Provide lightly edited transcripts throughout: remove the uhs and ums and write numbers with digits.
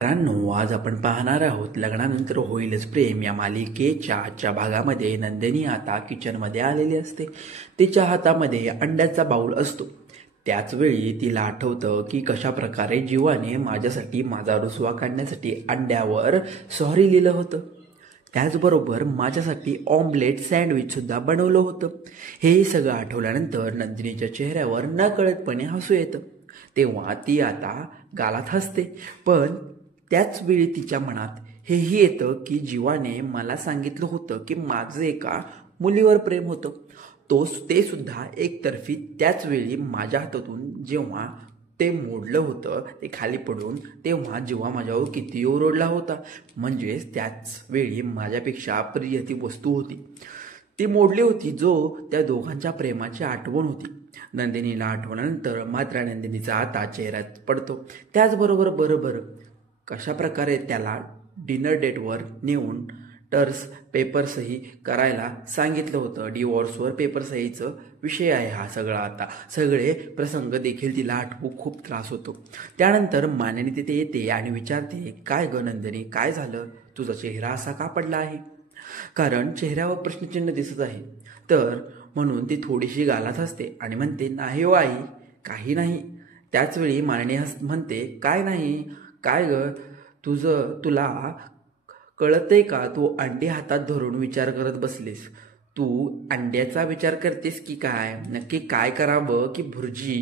मित्रांनो, आज आपण पाहणार आहोत लग्नानंतर होईलच प्रेम या मालिकेच्या आजच्या भागामध्ये नंदिनी आता किचनमध्ये आलेली असते. तिच्या हातामध्ये अंड्याचा बाऊल असतो. त्याच वेळी तिला आठवतं की कशा प्रकारे जीवाने माझ्यासाठी माझा रुसवा काढण्यासाठी अंड्यावर सॉरी लिहिलं होतं. त्याचबरोबर माझ्यासाठी ऑमलेट सँडविच सुद्धा बनवलं होतं. हे सगळं आठवल्यानंतर नंदिनीच्या चेहऱ्यावर नकळतपणे हसू येतं. तेव्हा ती आता गालात हसते, पण त्याच वेळी तिच्या मनात हेही येतं की जीवाने मला सांगितलं होतं की माझं एका मुलीवर प्रेम होतं. ते सुद्धा एकतर्फी. त्याच वेळी माझ्या हातातून जेव्हा ते मोडलं होतं, ते खाली पडून, तेव्हा जीवा माझ्यावर किती ओरडला होता. म्हणजेच त्याच वेळी माझ्यापेक्षा प्रिय ती वस्तू होती, ती मोडली होती, जो त्या दोघांच्या प्रेमाची आठवण होती. नंदिनीला आठवल्यानंतर मात्र नंदिनीचा आता चेहऱ्यात पडतो. त्याचबरोबर बरोबर कशा प्रकारे त्याला डिनर डेटवर नेऊन टर्स पेपरसही करायला सांगितलं होतं. डिवॉर्सवर पेपरसहीचं विषय आहे हा सगळा. आता सगळे प्रसंग देखील तिला आठवू खूप त्रास होतो. त्यानंतर मानिनी तिथे येते आणि विचारते, काय ग नंदिनी, काय झालं, तुझा चेहरा असा का पडला आहे? कारण चेहऱ्यावर प्रश्नचिन्ह दिसत आहे. तर म्हणून ती थोडीशी गालात हसते आणि म्हणते, नाही हो आई, काही नाही. त्याचवेळी मानिनी म्हणते, काय नाही, काय ग, तुला कळतंय का? तू अंडी हातात धरून विचार करत बसलीस. तू अंड्याचा विचार करतेस की काय? नक्की काय करावं, की भुर्जी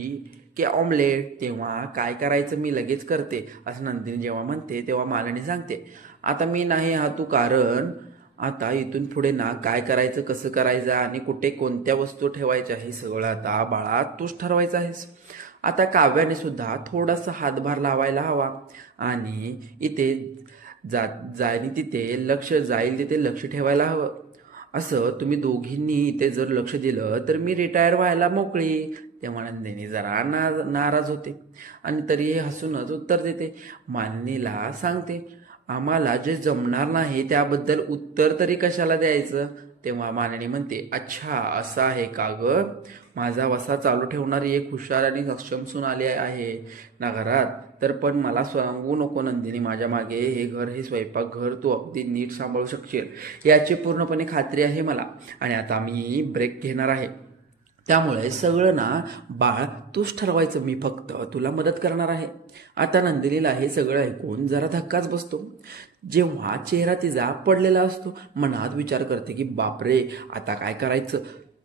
की ऑमलेट? तेव्हा काय करायचं मी लगेच करते, असं नंदिनी जेव्हा म्हणते तेव्हा मालिनी सांगते, आता मी नाही हा तू, कारण आता इथून पुढे ना काय करायचं, कसं करायचं आणि कुठे कोणत्या वस्तू ठेवायच्या हे सगळं आता बाळा तूच ठरवायचं आहेस. आता काव्याने सुद्धा थोडासा हातभार लावायला हवा आणि इथे जायनी तिथे लक्ष जाईल तिथे लक्ष ठेवायला हवं. असं तुम्ही दोघींनी इथे जर लक्ष दिलं तर मी रिटायर व्हायला मोकळी. तेव्हा नंदिनी जरा नाराज होते आणि तरी हसूनच उत्तर देते. मानिनीला सांगते, आम्हाला जे जमणार नाही त्याबद्दल उत्तर तरी कशाला द्यायचं? तेव्हा मानिनी म्हणते, अच्छा असं आहे का ग? माझा वसा चालू ठेवणारी एक हुशार आणि सक्षम सून आली आहे ना घरात. तर पण मला सांगू नको नंदिनी, माझ्या मागे हे घर, हे स्वयंपाकघर तू अगदी नीट सांभाळू शकशील याची पूर्णपणे खात्री आहे मला. आणि आता मी ब्रेक घेणार आहे, त्यामुळे सगळं ना बाळ तूच ठरवायचं, मी फक्त तुला मदत करणार आहे. आता नंदिनीला हे सगळं ऐकून जरा धक्काच बसतो. जेव्हा चेहरा तिचा पडलेला असतो, मनात विचार करते की बापरे, आता काय करायचं?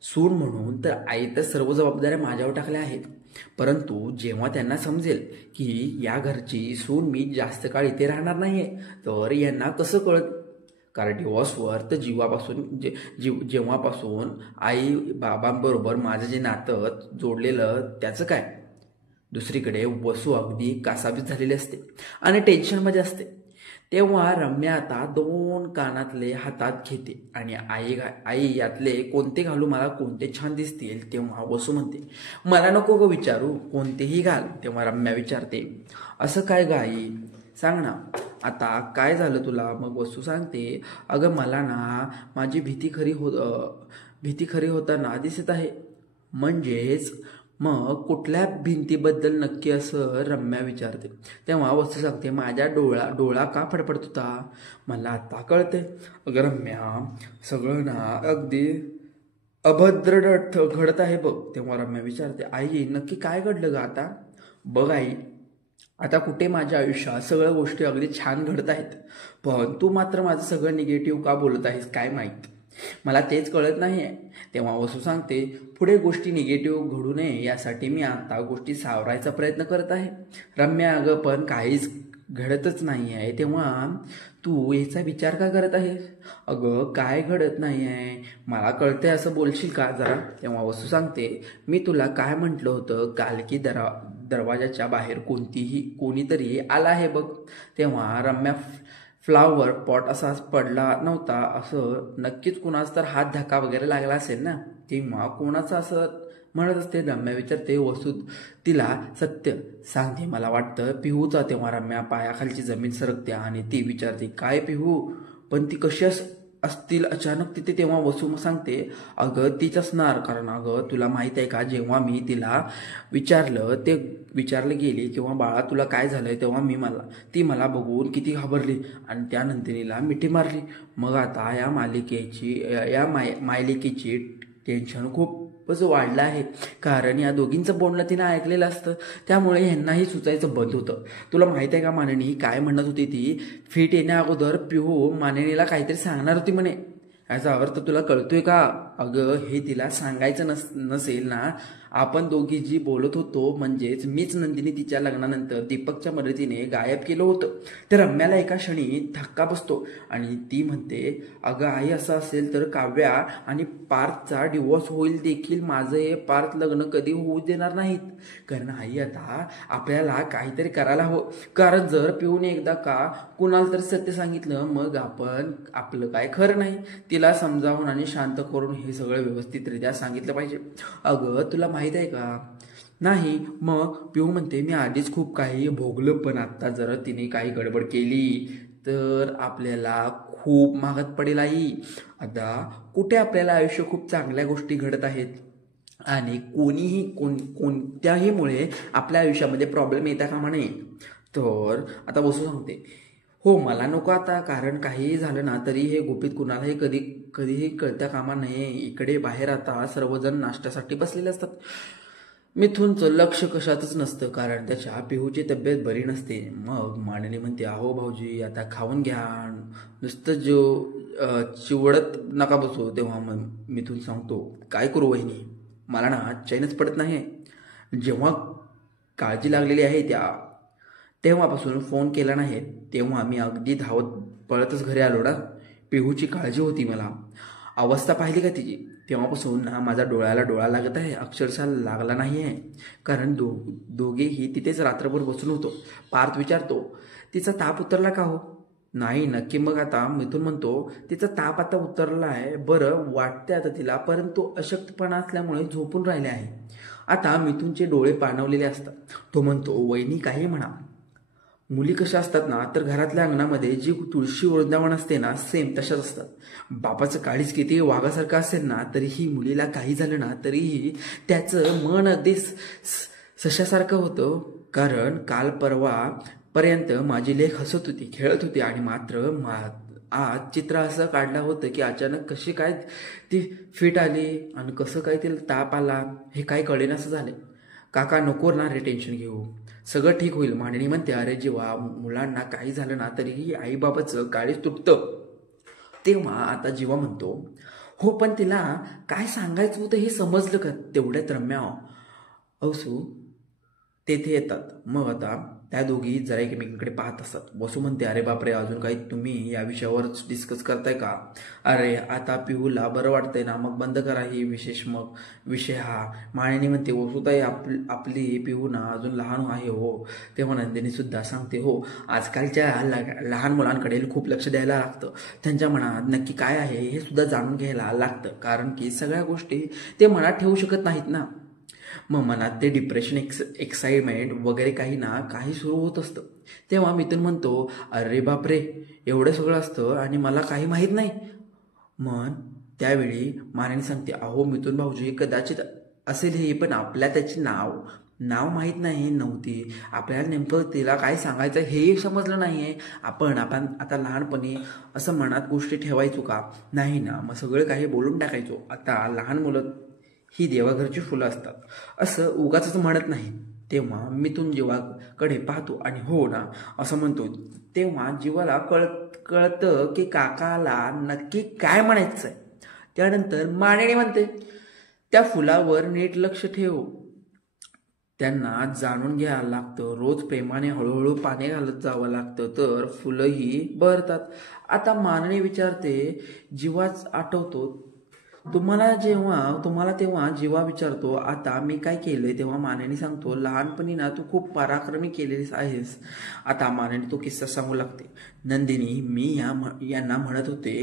सून म्हणून तर आई तर सर्व जबाबदाऱ्या माझ्यावर टाकल्या आहेत, परंतु जेव्हा त्यांना समजेल की या घरची सून मी जास्त काळ इथे राहणार नाहीये, तर यांना कसं कळत? कारण डिवॉर्सवर तर जेव्हापासून आई बाबांबरोबर माझं जे नातं जोडलेलं त्याचं काय? दुसरीकडे वसू अगदी कासावीस झालेली असते आणि टेन्शनमध्ये असते. तेव्हा रम्या आता 2 कानातले हातात घेते आणि आई यातले कोणते घालू, मला कोणते छान दिसतील? तेव्हा वसू म्हणते, मला नको ग विचारू, कोणतेही घाल. तेव्हा रम्या विचारते, असं काय ग आई, सांग ना आता काय झालं तुला? मग वसू सांगते, अगं मला ना माझी भीती खरी होताना दिसत आहे. म्हणजेच मग कुठल्या भिंतीबद्दल नक्की, असं रम्या विचारते. तेव्हा वस्तू सांगते, माझ्या डोळा का फडफडत होता मला आता कळते. अगं रम्या, सगळं ना अगदी अभद्र घडत आहे बघ. तेव्हा रम्या विचारते, आई नक्की काय घडलं ग आता? बघ आई, आता कुठे माझ्या आयुष्यात सगळ्या गोष्टी अगदी छान घडत आहेत, पण तू मात्र माझं सगळं निगेटिव्ह का बोलत आहेस काय माहीत, मला तेच कळत नाही आहे. तेव्हा वसू सांगते, पुढे गोष्टी निगेटिव्ह घडू नये यासाठी मी आता गोष्टी सावरायचा प्रयत्न करत आहे. रम्या, अगं पण काहीच घडतच नाही आहे, तेव्हा तू याचा विचार का करत आहेस? अगं काय घडत नाही आहे, मला कळतंय असं बोलशील का जरा? तेव्हा वसू सांगते, मी तुला काय म्हटलं होतं काल की दरवाजाच्या बाहेर कोणीतरी आला आहे बघ. तेव्हा रम्या, फ्लावर पॉट असा पडला नव्हता, असं नक्कीच कुणाच तर हात धक्का वगैरे लागला असेल ना? तेव्हा कोणाचं असं म्हणत असते. रम्या विचारते, वसू तिला सत्य सांगते, मला वाटतं पिहूचा. तेव्हा रम्या पायाखालची जमीन सरकते आणि ती विचारते, काय पिहू? पण ती असतील अचानक तिथे, तेव्हा वसू मग सांगते अगं तीच असणार, कारण अगं तुला माहित आहे का, जेव्हा मी तिला विचारलं गेली किंवा बाळा तुला काय झालंय, तेव्हा ती मला बघून किती घाबरली आणि त्या नंदिनीला मिठी मारली. मग आता या मालिकेची टेन्शन खूपच वाढलं आहे, कारण या दोघींचं बोलणं तिनं ऐकलेलं असतं, त्यामुळे ह्यांनाही सुचायचं बंद होतं. तुला माहित आहे का, मानिनी काय म्हणत होती, ती फिट येण्या अगोदर पिहू मानिनीला काहीतरी सांगणार होती म्हणे. याचा अर्थ तुला कळतोय का? अगं हे तिला सांगायचं नसेल ना, आपण दोघी जी बोलत होतो, म्हणजेच मीच नंदिनी तिच्या लग्नानंतर दीपकच्या मदतीने गायब केलं होतं. तर रम्याला एका क्षणी धक्का बसतो आणि ती म्हणते अगं आई, असं असेल तर काव्या आणि पार्थचा डिवोर्स होईल देखील, माझं हे पार्थ लग्न कधी होऊ देणार नाहीत. कारण आई आता आपल्याला काहीतरी करायला हवं, कारण जर पिऊने एकदा का कुणाला तरी सत्य सांगितलं, मग आपलं काय खरं नाही. तिला समजावून आणि शांत करून हे सगळं व्यवस्थितरित्या सांगितलं पाहिजे. अगं तुला माहित आहे का? नाही. मग पिऊ म्हणते मी आधीच खूप काही भोगलं, पण आता जर तिने काही गडबड केली तर आपल्याला खूप महागात पडेल आई. आता कुठे आपल्याला आयुष्य खूप चांगल्या गोष्टी घडत आहेत आणि कोणत्याही मुळे आपल्या आयुष्यामध्ये प्रॉब्लेम येता कामा नये. तर आता बसू सांगते हो मला नको आता, कारण काहीही झालं ना तरी हे गुपित कुणालाही कधीही कळता कामा नये. इकडे बाहेर आता सर्वजण नाश्त्यासाठी बसलेले असतात. मिथुनचं लक्ष कशातच नसतं, कारण त्याच्या पिहूची तब्येत बरी नसते. मग मानिनी म्हणते अहो भाऊजी आता खाऊन घ्या, नुसतं चिवडत नका बसू. तेव्हा मग मिथुन सांगतो काय करू वहिनी, मला ना चैनच पडत नाही. जेव्हा काळजी लागलेली आहे तेव्हापासून फोन केला नाही, तेव्हा मी अगदी धावत पळतच घरी आलो ना. पिहूची काळजी होती मला. अवस्था पाहिली का तिची? तेव्हापासून ना माझा डोळ्याला डोळा लागत आहे, अक्षरशः लागला नाही आहे. कारण दोघेही तिथेच रात्रभर बसून होतो. पार्थ विचारतो तिचा ताप उतरला का हो? नाही नक्की. मग आता मिथुन म्हणतो तिचा ताप आता उतरला आहे, बरं वाटते आता तिला, परंतु अशक्तपणा असल्यामुळे झोपून राहिले आहे. आता मिथुनचे डोळे पाणवलेले असतात. तो म्हणतो वहिनी काही म्हणा, मुली कशा असतात ना, तर घरातल्या अंगणामध्ये जी तुळशी वृंदावन असते ना, सेम तशाच असतात. बापाचं काळीज किती वाघासारखं असेल ना, तरीही मुलीला काही झालं ना तरीही त्याचं मन अगदी सशासारखं होतं. कारण काल परवा पर्यंत माझी लेक हसत होती, खेळत होती, आणि मात्र आज चित्र असं काढलं होतं की अचानक कशी काय ती फिट आली आणि कसं काय तिला ताप आला हे काही कळेनासं झाले. काका नको ना रे टेन्शन घेऊ, सगळं ठीक होईल. मांडणी म्हणते अरे जेव्हा मुलांना काही झालं ना तरीही आईबाबाचं काळीज तुटतं. तेव्हा आता जीवा म्हणतो हो पण तिला काय सांगायचं होतं हे समजलं का? तेवढ्यात रम्या असू तेथे येतात. मग आता त्या दोघी जरा एकमेकांकडे पाहत असतात. वसू म्हणते अरे बापरे, अजून काही तुम्ही या विषयावर डिस्कस करताय का? अरे आता पिहूला बरं वाटतंय ना, मग बंद करा ही विषय हा. माळिनी म्हणते वसूताई आपली पिहू ना अजून लहान आहे हो. तेव्हा नंदिनी सुद्धा सांगते हो, आजकालच्या लहान मुलांकडे खूप लक्ष द्यायला लागतं, त्यांच्या मनात नक्की काय आहे हे सुद्धा जाणून घ्यायला लागतं, कारण की सगळ्या गोष्टी ते मनात ठेवू शकत नाहीत ना. मग मनात ते डिप्रेशन, एक्साइटमेंट वगैरे काही सुरू होत असतं. तेव्हा मिथुन म्हणतो अरे बापरे, एवढं सगळं असतं आणि मला काही माहीत नाही. मग त्यावेळी मानिनी सांगते अहो मिथुन भाऊजी कदाचित असेल हे, पण आपल्या त्याची नाव माहीत नव्हती. आपल्याला नेमकं तिला काय सांगायचं हेही समजलं नाहीये. आपण आता लहानपणी असं मनात गोष्टी ठेवायचो का? नाही ना, मग सगळं काही बोलून टाकायचो. आता लहान मुलं ही देवाघरची फुलं असतात असं उगाच म्हणत नाही. तेव्हा मिथुन जीवाकडे पाहतो आणि हो ना असं म्हणतो. तेव्हा जीवाला कळतं की काकाला नक्की काय म्हणायचंय. त्यानंतर मानिनी म्हणते त्या फुलावर नीट लक्ष ठेव, त्यांना जाणून घ्यायला लागतं, रोज प्रेमाने हळूहळू पाणी घालत जावं लागतं, तर फुलंही बहरतात. आता मानिनी विचारते जीवाच आठवतो तुम्हाला तेव्हा जीवा विचारतो आता मी काय केलंय. तेव्हा मानिनी सांगतो लहानपणी ना तू खूप पराक्रमी केलेलीस आहेस. आता मानिनी तो किस्सा सांगू लागते. नंदिनी मी यांना म्हणत होते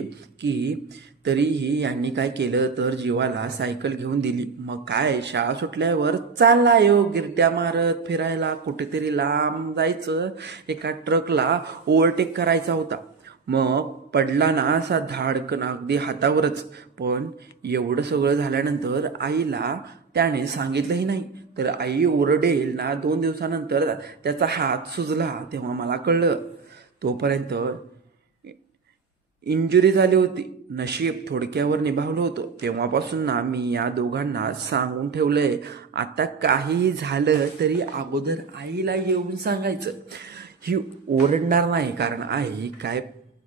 की तरीही यांनी काय केलं तर जीवाला सायकल घेऊन दिली. मग काय शाळा सुटल्यावर चालला गिरट्या मारत फिरायला, कुठेतरी लांब जायचं, एका ट्रकला ओव्हरटेक करायचा होता. मग पडला ना असा धाडकन अगदी हातावरच. पण एवढं सगळं झाल्यानंतर आईला त्याने सांगितलंही नाही. तर आई ओरडेल ना 2 दिवसानंतर त्याचा हात सुजला तेव्हा मला कळलं. तोपर्यंत इंजुरी झाली होती. नशीब थोडक्यावर निभावलं होतं. तेव्हापासून ना मी या दोघांना सांगून ठेवलंय, आता काहीही झालं तरी अगोदर आईला येऊन सांगायचं. ही ओरडणार नाही, कारण आई काय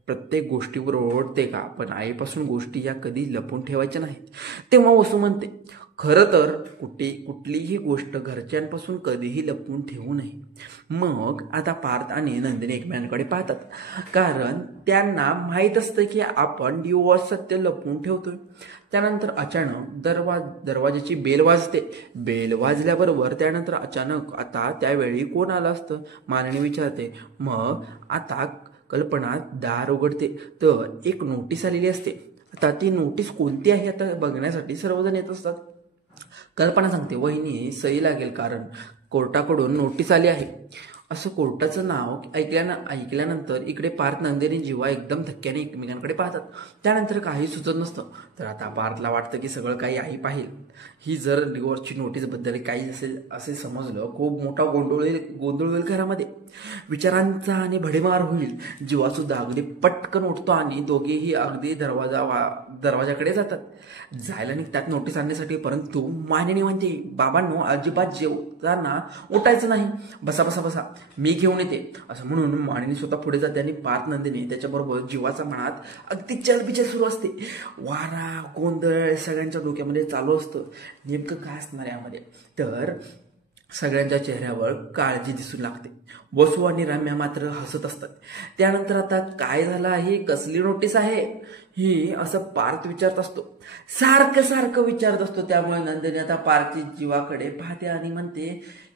प्रत्येक गोष्टीवर ओरडते का? पण आईपासून गोष्टी या कधी लपून ठेवायच्या नाहीत. तेव्हा वसू म्हणते, खरं तर कुठलीही गोष्ट घरच्यांपासून कधीही लपवून ठेवू नये. मग आता पार्थ आणि नंदिनी एकमेकांकडे पाहतात, कारण त्यांना माहीत असतं की आपण डिवोर्स सत्य लपवून ठेवतोय. त्यानंतर अचानक दरवाजाची बेल वाजते. बेल वाजल्याबरोबर त्यानंतर अचानक आता त्यावेळी कोण आलं असतं? माननी विचारते. मग आता कल्पना दार उघडते तर एक नोटीस आलेली असते. आता ती नोटीस कोणती आहे आता बघण्यासाठी सर्वजण येत असतात. कल्पना सांगते, वहिनी सही लागेल, कारण कोर्टाकडून नोटीस आली आहे. असं कोर्टाचं नाव ऐकल्यानंतर इकडे पार्थ नंदिनी जीवा एकदम धक्क्याने एकमेकांकडे पाहतात. त्यानंतर काही सुचत नसतं. तर आता पार्थला वाटतं की सगळं काही आई पाहिल. ही जर डिवोर्सची नोटीस बद्दल काही असेल असे समजलं, खूप मोठा गोंधळ होईल घरामध्ये. विचारांचा आणि भडीमार होईल. जीवा सुद्धा अगदी पटकन उठतो आणि दोघेही अगदी दरवाजाकडे जातात. जायला निघतात नोटीस आणण्यासाठी, परंतु मानिनी म्हणते, बाबांनो अजिबात जेवताना उठायचं नाही, बसा बसा बसा, मी घेऊन येते. असं म्हणून मानिनी स्वतः पुढे जाते आणि पार्थ नंदिनी त्याच्याबरोबर जीवाच्या मनात अगदी चलबिचल सुरू असते. वारा गोंधळ सगळ्यांच्या डोक्यामध्ये चालू असतं. नेमकं काय असणार यामध्ये? तर सगळ्यांच्या चेहऱ्यावर काळजी दिसू लागते. वसू आणि रम्या मात्र हसत असतात. त्यानंतर आता काय झालं आहे, कसली नोटीस आहे ही, असं पार्थ विचारत असतो. सारखं विचारत असतो. त्यामुळे नंदिनी आता पार्थची जीवाकडे पाहते आणि म्हणते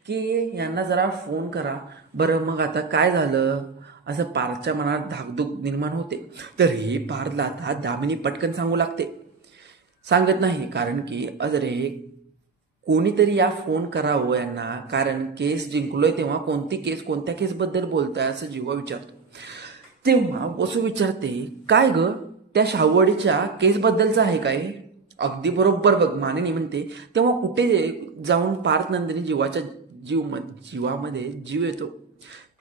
की यांना जरा फोन करा बरं. मग आता काय झालं असं पार्थच्या मनात धाकधूक निर्माण होते. तर ही पार्थला आता दामिनी पटकन सांगू लागते. सांगत नाही, कारण की अरे कोणीतरी या फोन करावं यांना, कारण केस जिंकलोय. तेव्हा कोणत्या केसबद्दल बोलताय असं जीवा विचारतो. तेव्हा वसू विचारते, काय ग, त्या शाहूवाडीच्या केसबद्दलचं आहे काय? अगदी बरोबर बघ, मानिनी म्हणते. तेव्हा कुठे जाऊन पार्थ नंदिनी जीवामध्ये जीव येतो.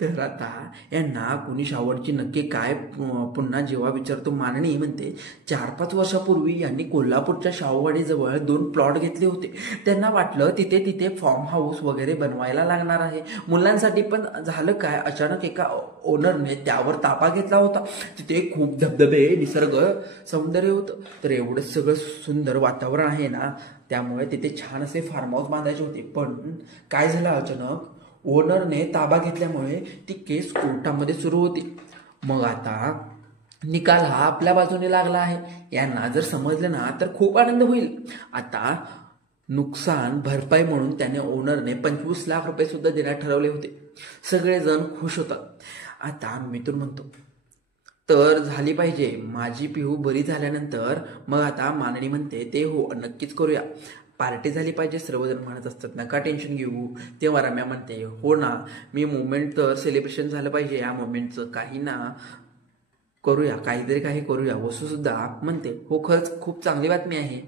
तर आता यांना कुणी शाहूवाडीची नक्की काय पुन्हा जेव्हा विचारतो. माननी म्हणते, 4-5 वर्षापूर्वी यांनी कोल्हापूरच्या शाहूवाडीजवळ 2 प्लॉट घेतले होते. त्यांना वाटलं तिथे फार्म हाऊस वगैरे बनवायला लागणार आहे मुलांसाठी. पण झालं काय, अचानक एका ओनरने त्यावर ताबा घेतला होता. तिथे खूप धबधबे, निसर्ग, सौंदर्य होतं. तर एवढं सगळं सुंदर वातावरण आहे ना, त्यामुळे तिथे छान असे फार्म हाऊस बांधायचे होते. पण काय झालं, अचानक ओनरने ताबा घेतल्यामुळे ती केस कोर्टामध्ये सुरू होती. मग आता निकाल हा आपल्या बाजूने लागला आहे. यांना जर समजलं ना तर खूप आनंद होईल. आता नुकसान भरपाई म्हणून त्याने ओनरने 25 लाख रुपये सुद्धा देण्यात ठरवले होते. सगळेजण खुश होतात. आता मिथुन म्हणतो, तर झाली पाहिजे माझी पिहू बरी झाल्यानंतर. मग आता माननी म्हणते, ते हो नक्कीच करूया, पार्टी झाली पाहिजे. सर्वजण म्हणत असतात, नका टेन्शन घेऊ. तेव्हा रम्या म्हणते, हो ना, मी मुवमेंट तर सेलिब्रेशन झालं पाहिजे, या मुवमेंटचं काही ना करूया, काही करूया. वसू सुद्धा म्हणते, हो खरंच खूप चांगली बातमी आहे.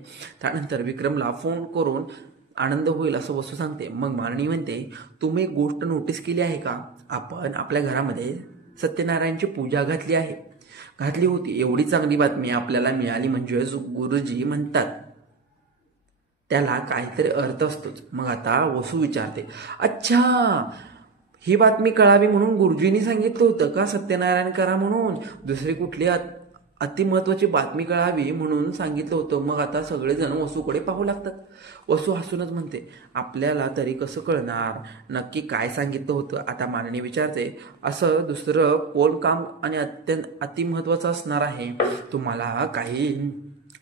त्यानंतर विक्रमला फोन करून आनंद होईल असं वसू सांगते. मग माननी म्हणते, तुम्ही एक गोष्ट नोटीस केली आहे का, आपण आपल्या घरामध्ये सत्यनारायणची पूजा घातली होती. एवढी चांगली बातमी आपल्याला मिळाली म्हणजे गुरुजी म्हणतात त्याला काहीतरी अर्थ असतोच. मग आता वसू विचारते, अच्छा, ही बातमी कळावी म्हणून गुरुजींनी सांगितलं होतं का सत्यनारायण करा म्हणून? दुसरी कुठली अतिमहत्वाची बातमी कळावी म्हणून सांगितलं होतं? मग आता सगळेजण वसूकडे पाहू लागतात. वसू हसूनच म्हणते, आपल्याला तरी कसं कळणार नक्की काय सांगितलं होतं? आता माननी विचारते, असं दुसरं कोण काम आणि अतिमहत्वाचं असणार आहे तुम्हाला काही?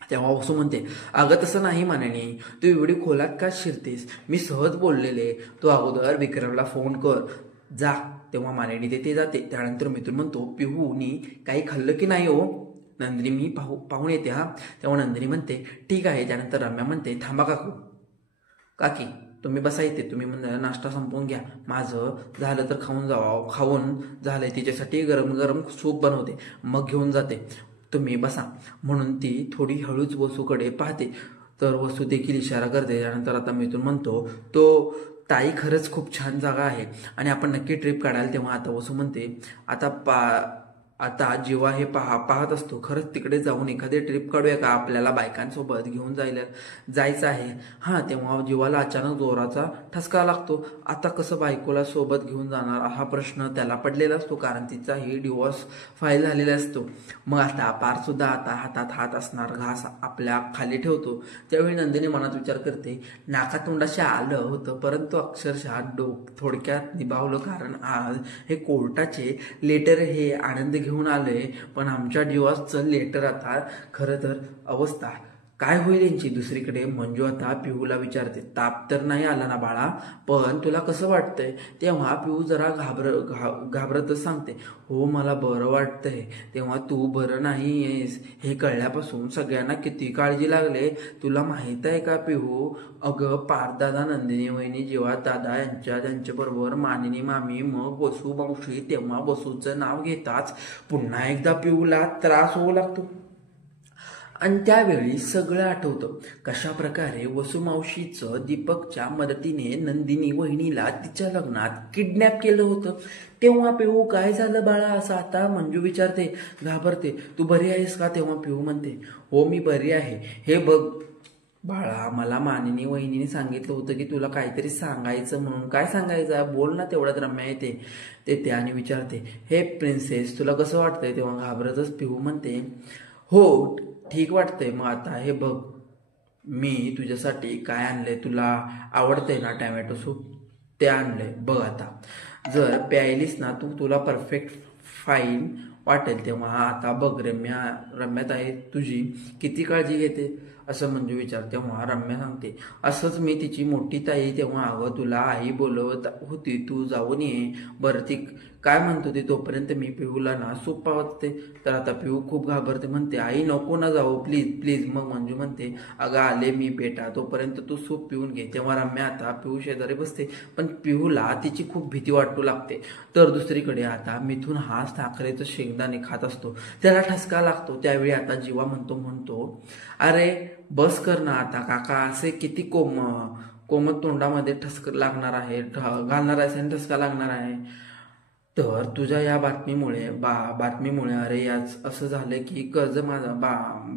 तेव्हा वसू म्हणते, अगं तसं नाही माननी, तू एवढी खोलात का शिरतेस? मी सहज बोललेले, तू अगोदर विक्रमला फोन कर जा. तेव्हा माननी ते जाते. त्यानंतर मिथुन म्हणतो, पिहूनी काही खाल्लं की नाही हो? नंदिनी, मी पाहून येते हा. तेव्हा नंदिनी म्हणते, ठीक आहे. त्यानंतर रम्या म्हणते, थांबा काकी, तुम्ही बसा इथे, तुम्ही नाश्ता संपवून घ्या, माझं झालं तर खाऊन जावा, खाऊन झालंय तिच्यासाठी गरम गरम सूप बनवते, मग घेऊन जाते, तुम्ही बसा. म्हणून ती थोडी हळूच वसूकडे पाहते. तर वसू देखील इशारा करते. त्यानंतर आता मिथून म्हणतो, तो ताई खरंच खूप छान जागा आहे आणि आपण नक्की ट्रिप काढाल. तेव्हा आता वसू म्हणते, आता जेव्हा हे पाहत असतो, खरंच तिकडे जाऊन एखादी ट्रिप काढूया का, आपल्याला बायकांसोबत घेऊन जायचं आहे. हां, तेव्हा जीवाला अचानक जोराचा ठसका लागतो. आता कसं बायकोला सोबत घेऊन जाणार हा प्रश्न त्याला पडलेला असतो, कारण तिचाही डिवोर्स फाईल झालेला असतो. मग आता पारसुद्धा आता हातात हात असणार घास आपल्या खाली ठेवतो. त्यावेळी नंदिनी मनात विचार करते, नाकातोंडाशी आलं होतं परंतु अक्षरशः थोडक्यात निभावलं, कारण आज हे कोर्टाचे लेटर हे आनंद घेऊन आलोय, पण आमच्या डिवोर्सचं लेटर आता खरं तर अवस्था काय होईल यांची. दुसरीकडे मंजू आता पिहूला विचारते, ताप तर नाही आला ना बाळा, पण तुला कसं वाटतंय. तेव्हा पिहू जरा घाबरतच सांगते, हो मला बरं वाटतंय. तेव्हा तू बरं नाही आहेस हे कळल्यापासून सगळ्यांना किती काळजी लागले तुला माहित आहे का पिहू. अगं पारदादा, नंदिनी वहिनी, जेव्हा दादा त्यांच्याबरोबर मानिनी मामी, मग वसू मावशी, तेव्हा वसूचं नाव घेताच पुन्हा एकदा पिहूला त्रास होऊ लागतो. आणि त्यावेळी सगळं आठवतं, कशा प्रकारे वसुमावशीचं दीपकच्या मदतीने नंदिनी वहिनीला तिच्या लग्नात किडनॅप केलं होतं. तेव्हा पिहू काय झालं बाळा असं आता मंजू विचारते, घाबरते. तू बरी आहेस का. तेव्हा पिहू म्हणते, हो मी बरी आहे. हे बघ बाळा, मला मानिनी वहिनीने सांगितलं होतं की तुला काहीतरी सांगायचं म्हणून. काय सांगायचं बोल ना. तेवढ्यात रम्या येते आणि विचारते, हे प्रिन्सेस तुला कसं वाटतंय. तेव्हा घाबरतच पिहू म्हणते, हो ठीक वाटतंय. मग आता हे बघ, मी तुझ्यासाठी काय आणलंय, तुला आवडतंय ना टॅमॅटो सूप, ते आणलंय बघ. आता जर प्यायलीस ना तुला परफेक्ट फाईन वाटेल. तेव्हा आता बघ रम्याताई तुझी किती काळजी घेते असं मंजू विचारते. तेव्हा रम्या सांगते, असंच मी तिची मोठी ताई. तेव्हा अगं तुला आई बोलवत होती, तू जाऊन ये बरं. ती काय म्हणत होती तोपर्यंत मी पिहूला ना सूप पावते. तर आता पिहू खूप घाबरते, म्हणते आई नको ना जाऊ प्लीज प्लीज. मग मंजू म्हणते, अगं आले मी बेटा, तोपर्यंत तू सूप पिऊन घे. तेव्हा रम्या आता पिहू शेजारी बसते, पण पिहूला तिची खूप भीती वाटू लागते. तर दुसरीकडे आता मिथून हा साखरेचं शेंगदाणे खात असतो, त्याला ठसका लागतो. त्यावेळी आता जीवा म्हणतो, अरे बस कर ना आता काका, असे किती कोमट तोंडामध्ये ठसका लागणार आहे, घालणार आहे आणि ठसका लागणार आहे. तर तुझ्या या बातमीमुळे अरे याच असं झालं की कर्ज माझा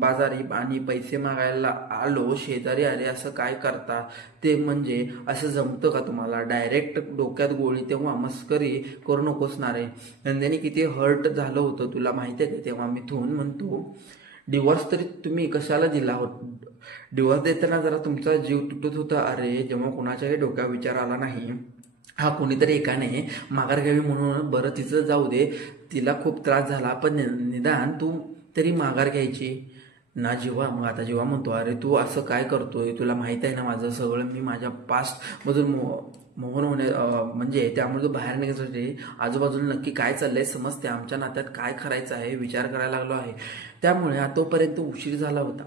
बाजारी आणि पैसे मागायला आलो शेजारी. अरे असं काय करता ते, म्हणजे असं जमतं का तुम्हाला. डायरेक्ट डोक्यात गोळी. तेव्हा मस्करी करू नकोस ना रे. नंदिनी किती हर्ट झालं होतं तुला माहिती आहे. तेव्हा मिथून म्हणतो, डिवोर्स तरी तुम्ही कशाला दिला होता. डिवोर्स देताना जरा तुमचा जीव तुटत होता. अरे जेव्हा कुणाच्याही डोक्यात विचार आला नाही, हा कोणीतरी एकाने माघार घ्यावी म्हणून. बरं तिचं जाऊ दे, तिला खूप त्रास झाला, पण निदान तू तरी माघार घ्यायची ना जीवा. मग आता जीवा म्हणतो, अरे तू असं काय करतोय, तुला माहित आहे ना माझं सगळं. मी माझ्या पास्टमधून मोहन म्हणजे त्यामुळे तो बाहेर निघण्यासाठी आजूबाजूला नक्की काय चाललंय समजते. आमच्या नात्यात काय करायचं आहे विचार करायला लागलो आहे. त्यामुळे तोपर्यंत उशीर झाला होता,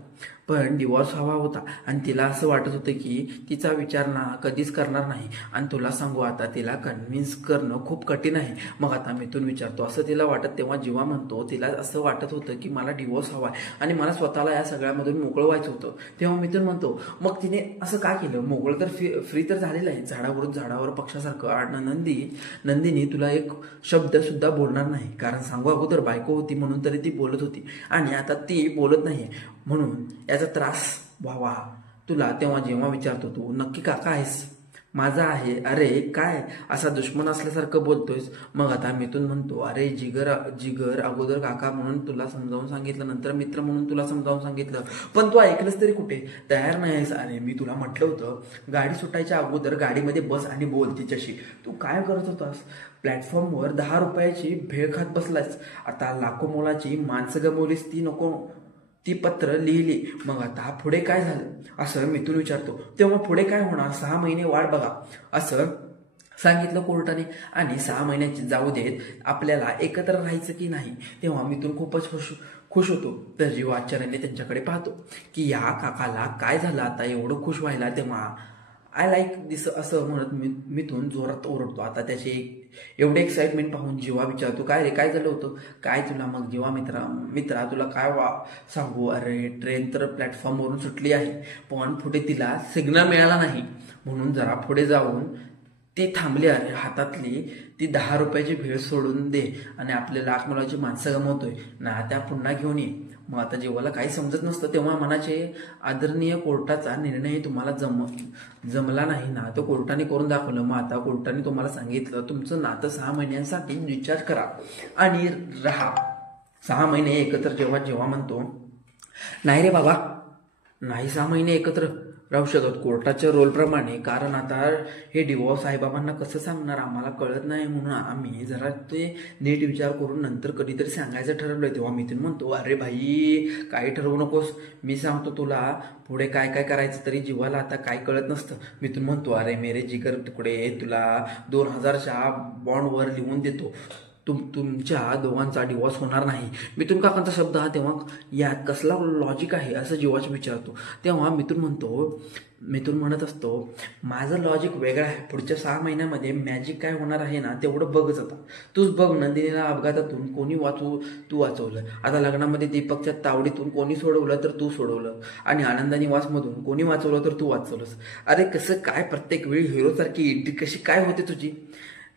पण डिवोर्स हवा होता आणि तिला असं वाटत होतं की तिचा विचार ना कधीच करणार नाही. आणि तुला सांगू आता तिला कन्व्हिन्स करणं खूप कठीण आहे. मग आता मिथून विचारतो, असं तिला वाटत. तेव्हा जीवा म्हणतो, तिला असं वाटत होतं की मला डिवोर्स हवा आहे आणि मला स्वतःला या सगळ्यामधून मोकळं व्हायचं होतं. तेव्हा मिथून म्हणतो, मग तिने असं का केलं. मोकळं तर फ्री तर झालेलं आहे, झाडावर पक्षासारखं. आणि नंदिनी तुला एक शब्द सुद्धा बोलणार नाही, कारण सांगू अगोदर बायको होती म्हणून तरी ती बोलत होती आणि आता ती बोलत नाही, म्हणून याचा त्रास व्हावा तुला. तेव्हा जेव्हा विचारतो, तू नक्की काका आहेस. माझा आहे. अरे काय असा दुश्मन असल्यासारखं बोलतोयस. मग आता मिथून म्हणतो, अरे जिगर अगोदर काका म्हणून तुला समजावून सांगितलं, नंतर मित्र म्हणून तुला समजावून सांगितलं, पण तू ऐकलंस तरी कुठे, तयार नाहीस. अरे मी तुला म्हटलं होतं गाडी सुटायच्या अगोदर गाडीमध्ये बस आणि बोल तिच्याशी. तू काय करत होतास. प्लॅटफॉर्मवर 10 रुपयाची भेळ खात बसलास. आता लाखो मोलाची माणसं गमवलीस, ती नको ती पत्र लिहिली. मग आता पुढे काय झालं असं मिथून विचारतो. तेव्हा पुढे काय होणार, 6 महिने वाट बघा असं सांगितलं कोर्टाने. आणि 6 महिन्याची जाऊ देत, आपल्याला एकत्र राहायचं की नाही. तेव्हा मिथून खूपच खुश होतो. तर जीव आश्चर्याने त्यांच्याकडे पाहतो की या काकाला काय झालं आता एवढं खुश व्हायला. तेव्हा आय लाईक दिस असं म्हणत मिथून जोरात ओरडतो. आता त्याचे एवढे एक्साइटमेंट पाहून जीवा विचारतो, काय रे काय झालं होतं, काय तुला. मग जीवा मित्रा तुला काय सांगू, अरे ट्रेन तर प्लॅटफॉर्मवरून सुटली आहे, पण पुढे तिला सिग्नल मिळाला नाही, म्हणून जरा पुढे जाऊन ती थांबली आहे. हातातली ती 10 रुपयाची भेळ सोडून दे आणि आपले लाख मुलाची माणसं गमवतोय ना, त्या पुन्हा घेऊन ये. मग आता जेव्हाला काही समजत नसतं तेव्हा मनाचे आदरणीय कोर्टाचा निर्णय तुम्हाला जमला नाही ना, तो कोर्टाने करून दाखवलं. मग आता कोर्टाने तुम्हाला सांगितलं तुमचं नातं 6 महिन्यांसाठी रिचार्ज करा आणि राहा 6 महिने एकत्र. जेव्हा म्हणतो नाही रे बाबा, नाही 6 महिने एकत्र राहू शकत कोर्टाच्या रोलप्रमाणे, कारण आता हे डिवोर्स साईबाबांना कसं सांगणार, आम्हाला कळत नाही, म्हणून आम्ही जरा ते नीट विचार करून नंतर कधीतरी सांगायचं ठरवलंय. तेव्हा मिथून म्हणतो, अरे भाई काही ठरवू नकोस, मी सांगतो तुला पुढे काय काय करायचं, तरी जीवाला आता काय कळत नसतं. मिथून म्हणतो, अरे मेरे जिगर तुकडे, तुला 2000च्या बॉन्डवर लिहून देतो, तुमच्या दोघांचा डिवॉर्स होणार नाही. मिथून काकांचा शब्द हा. तेव्हा यात कसला लॉजिक आहे असं जीवाच विचारतो. तेव्हा मिथून म्हणत असतो, माझं लॉजिक वेगळं आहे, पुढच्या 6 महिन्यामध्ये मॅजिक काय होणार आहे ना तेवढं बघच. आता तूच बघ, नंदिनीला अपघातातून कोणी तू वाचवलं, आता लग्नामध्ये दीपकच्या तावडीतून कोणी सोडवलं तर तू सोडवलं, आणि आनंदा निवासमधून कोणी वाचवलं तर तू वाचवलंस. अरे कसं काय प्रत्येक वेळी हिरोसारखी एंट्री कशी काय होते तुझी.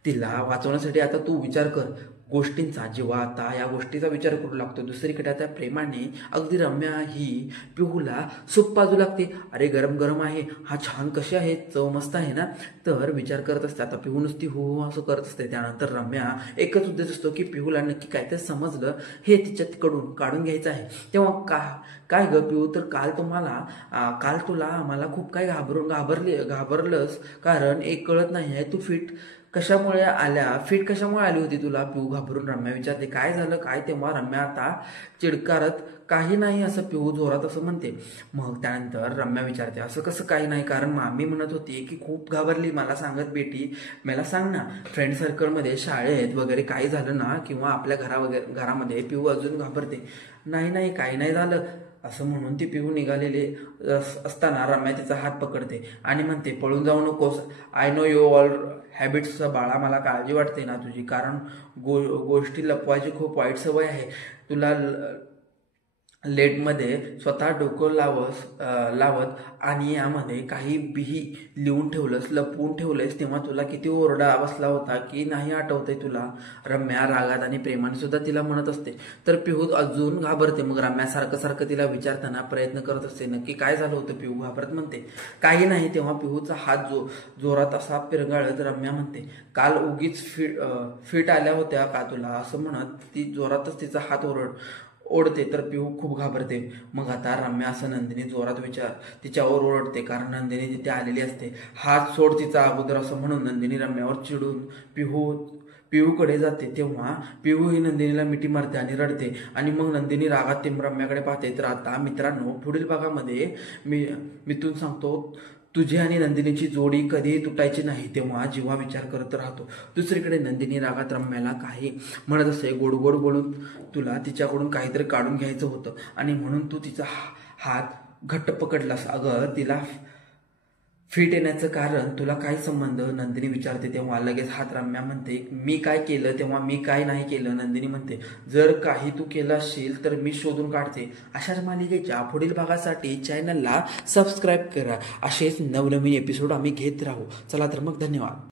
तिला वाचवण्यासाठी आता तू विचार कर गोष्टींचा. जेव्हा आता या गोष्टीचा विचार करू लागतो, दुसरीकडे त्या प्रेमाने अगदी रम्या ही पिहूला सूप पाजू लागते. अरे गरम गरम आहे, हा छान कशी आहे, चव मस्त आहे ना, तर विचार करत असते. आता पिहू नुसती हो असं करत असते. त्यानंतर रम्या एकच उद्देश असतो की पिहूला नक्की काय ते समजलं हे तिच्याकडून काढून घ्यायचं आहे. तेव्हा काय ग पिहू, तर काल तुला आम्हाला खूप काय घाबरलंस, कारण एक कळत नाही आहे, तू फिट कशामुळे आली होती तुला. पिहू घाबरून रम्या विचारते, काय झालं काय. तेव्हा रम्या आता चिडकारत, काही नाही असं पिहू जोरात असं म्हणते. मग त्यानंतर रम्या विचारते, असं कसं काही नाही, कारण मामी म्हणत होती की खूप घाबरली, मला सांगत बेटी, मला सांग ना, फ्रेंड सर्कलमध्ये शाळेत वगैरे काही झालं ना, किंवा आपल्या घरामध्ये पिहू अजून घाबरते. नाही काही नाही झालं असं म्हणून ती पिहू निघालेली असताना रम्या तिचा हात पकडते आणि म्हणते, पळून जाऊ नकोस, I know you all habits बाळा, मला काळजी वाटते ना तुझी, कारण गोष्टी लपवायची खूप वाईट सवय आहे. तुला लेटमध्ये स्वतः डोकं लावत आणि यामध्ये काही बिही लिहून ठेवलंस, लपवून ठेवलंस, तेव्हा तुला किती ओरडा बसला होता की नाही आठवतंय तुला. रम्या रागात आणि प्रेमाने सुद्धा तिला म्हणत असते. तर पिहू अजून घाबरते. मग रम्या सारखं तिला विचारताना प्रयत्न करत असते, नक्की काय झालं होतं. पिहू घाबरत म्हणते, काही नाही. तेव्हा पिहूचा हात जोरात असा पिरगाळत रम्या म्हणते, काल उगीच फिट आल्या होत्या का तुला, असं म्हणत ती जोरातच तिचा हात ओढते. तर पिहू खूप घाबरते. मग आता रम्या असं नंदिनी जोरात तिच्यावर ओरडते, कारण नंदिनी तिथे आलेली असते. हात सोड तिचा अगोदर असं म्हणून नंदिनी रम्यावर चिडून पिहूकडे जाते. तेव्हा पिहू ही नंदिनीला मिठी मारते आणि रडते, आणि मग नंदिनी रागात रम्याकडे पाहते. तर आता मित्रांनो, पुढील भागामध्ये मिथून सांगतो, तुझी आणि नंदिनीची जोडी कधीही तुटायची नाही. तेव्हा जीवा विचार करत राहतो. दुसरीकडे नंदिनी रागात रम्याला काही म्हणत असते, गोड बोलून तुला तिच्याकडून काहीतरी काढून घ्यायचं होतं आणि म्हणून तू तिचा हात घट्ट पकडलास. अगं तिला फिट येण्याचं कारण तुला काय संबंध, नंदिनी विचारते. तेव्हा लगेच हात रम्या म्हणते, मी काय केलं. तेव्हा मी काय नाही केलं. नंदिनी म्हणते, जर काही तू केलं असेल तर मी शोधून काढते. अशाच मालिकेच्या पुढील भागासाठी चॅनलला सबस्क्राईब करा. असेच नवनवीन एपिसोड आम्ही घेत राहू. चला तर मग धन्यवाद.